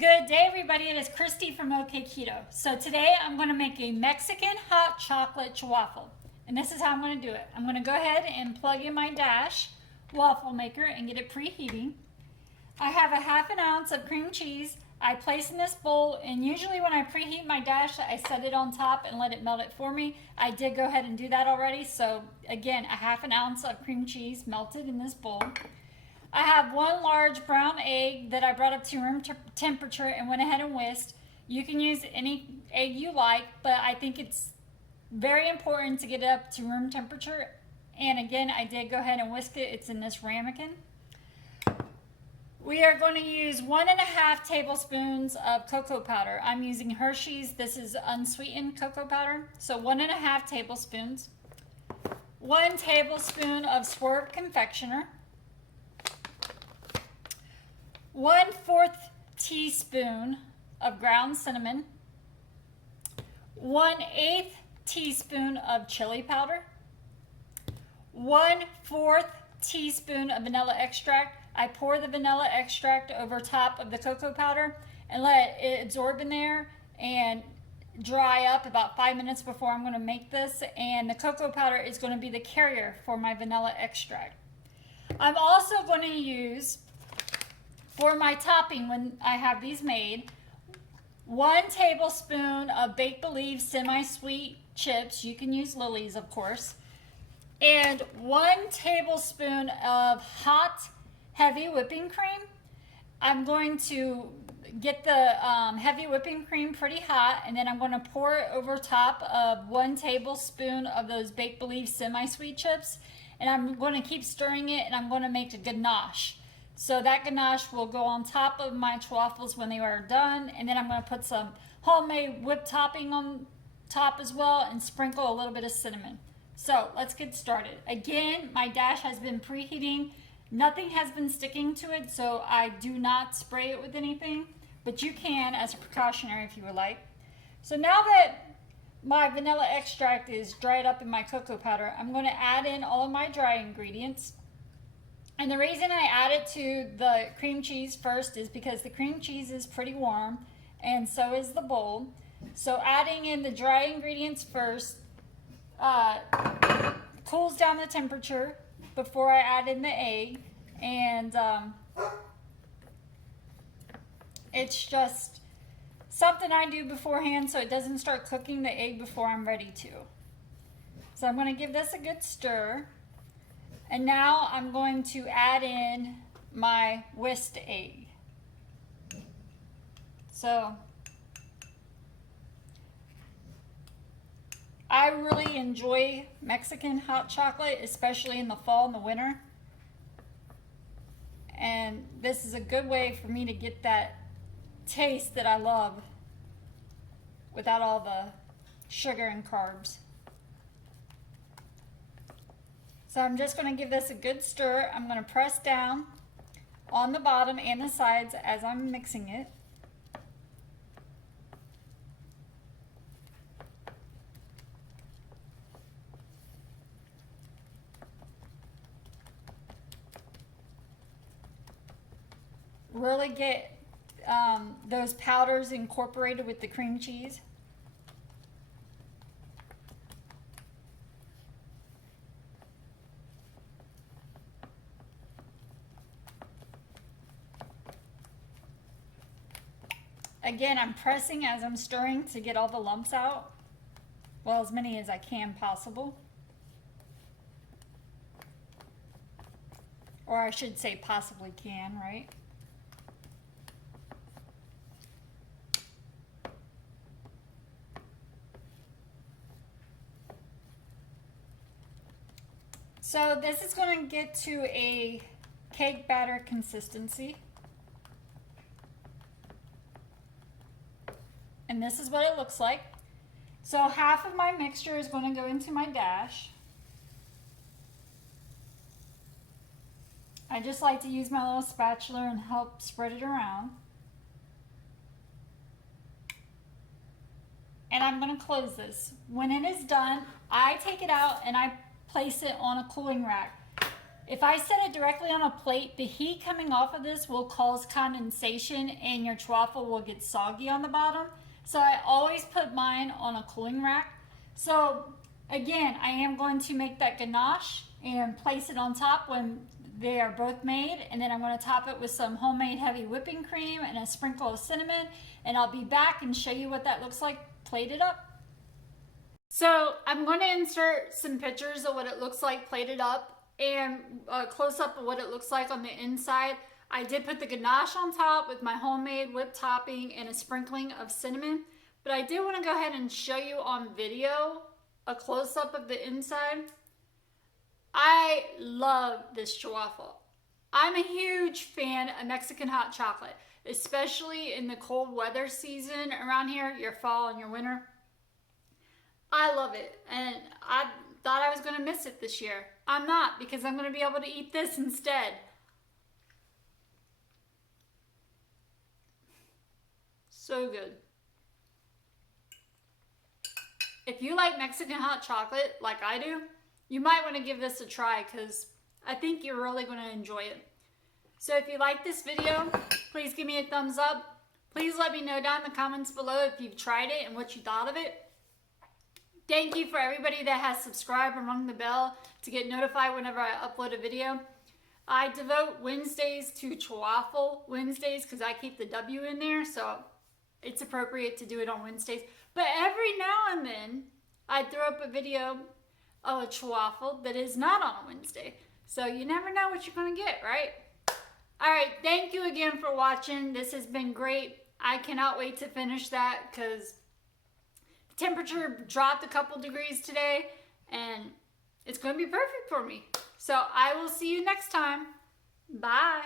Good day, everybody. It is Kristy from Okketoh. So today I'm going to make a Mexican hot chocolate Ch-Waffle. And this is how I'm going to do it. I'm going to go ahead and plug in my Dash waffle maker and get it preheating. I have a ½ ounce of cream cheese I place in this bowl, and usually when I preheat my Dash, I set it on top and let it melt it for me. I did go ahead and do that already. So again, a ½ ounce of cream cheese melted in this bowl. I have one large brown egg that I brought up to room temperature and went ahead and whisked. You can use any egg you like, but I think it's very important to get it up to room temperature. And again, I did go ahead and whisk it. It's in this ramekin. We are going to use 1½ tablespoons of cocoa powder. I'm using Hershey's. This is unsweetened cocoa powder. So 1½ tablespoons. 1 tablespoon of Swerve confectioner. 1/4 teaspoon of ground cinnamon, 1/8 teaspoon of chili powder, 1/4 teaspoon of vanilla extract. I pour the vanilla extract over top of the cocoa powder and let it absorb in there and dry up about 5 minutes before I'm going to make this. And the cocoa powder is going to be the carrier for my vanilla extract. I'm also going to use, for my topping when I have these made, 1 tablespoon of Baked Believe semi-sweet chips. You can use Lily's, of course. And 1 tablespoon of hot, heavy whipping cream. I'm going to get the heavy whipping cream pretty hot, and then I'm going to pour it over top of 1 tablespoon of those Baked Believe semi-sweet chips. And I'm going to keep stirring it, and I'm going to make a ganache. So that ganache will go on top of my Ch-Waffles when they are done. And then I'm going to put some homemade whipped topping on top as well and sprinkle a little bit of cinnamon. So let's get started. Again, my Dash has been preheating. Nothing has been sticking to it, so I do not spray it with anything. But you can as a precautionary if you would like. So now that my vanilla extract is dried up in my cocoa powder, I'm going to add in all of my dry ingredients. And the reason I add it to the cream cheese first is because the cream cheese is pretty warm, and so is the bowl. So adding in the dry ingredients first cools down the temperature before I add in the egg. And it's just something I do beforehand so it doesn't start cooking the egg before I'm ready to. So I'm going to give this a good stir. And now I'm going to add in my whisked egg. So I really enjoy Mexican hot chocolate, especially in the fall and the winter. And this is a good way for me to get that taste that I love without all the sugar and carbs. So I'm just going to give this a good stir. I'm going to press down on the bottom and the sides as I'm mixing it. Really get those powders incorporated with the cream cheese. Again, I'm pressing as I'm stirring to get all the lumps out. Well, as many as I can possible. Or I should say possibly can, right? So this is going to get to a cake batter consistency. And this is what it looks like. So half of my mixture is going to go into my Dash. I just like to use my little spatula and help spread it around. And I'm going to close this. When it is done, I take it out and I place it on a cooling rack. If I set it directly on a plate, the heat coming off of this will cause condensation and your Ch-Waffle will get soggy on the bottom. So I always put mine on a cooling rack. So again, I am going to make that ganache and place it on top when they are both made, and then I'm going to top it with some homemade heavy whipping cream and a sprinkle of cinnamon, and I'll be back and show you what that looks like plated up. So I'm going to insert some pictures of what it looks like plated up and a close-up of what it looks like on the inside. I did put the ganache on top with my homemade whipped topping and a sprinkling of cinnamon, but I did want to go ahead and show you on video a close-up of the inside. I love this Ch-Waffle. I'm a huge fan of Mexican hot chocolate, especially in the cold weather season around here, your fall and your winter. I love it, and I thought I was going to miss it this year. I'm not, because I'm going to be able to eat this instead. So good. If you like Mexican hot chocolate like I do, you might want to give this a try because I think you're really going to enjoy it. So if you like this video, please give me a thumbs up. Please let me know down in the comments below if you've tried it and what you thought of it. Thank you for everybody that has subscribed or rung the bell to get notified whenever I upload a video. I devote Wednesdays to Ch-Waffle Wednesdays because I keep the W in there, so it's appropriate to do it on Wednesdays. But every now and then, I throw up a video of a Ch-Waffle that is not on a Wednesday. So you never know what you're going to get, right? Alright, thank you again for watching. This has been great. I cannot wait to finish that because the temperature dropped a couple degrees today and it's going to be perfect for me. So I will see you next time. Bye.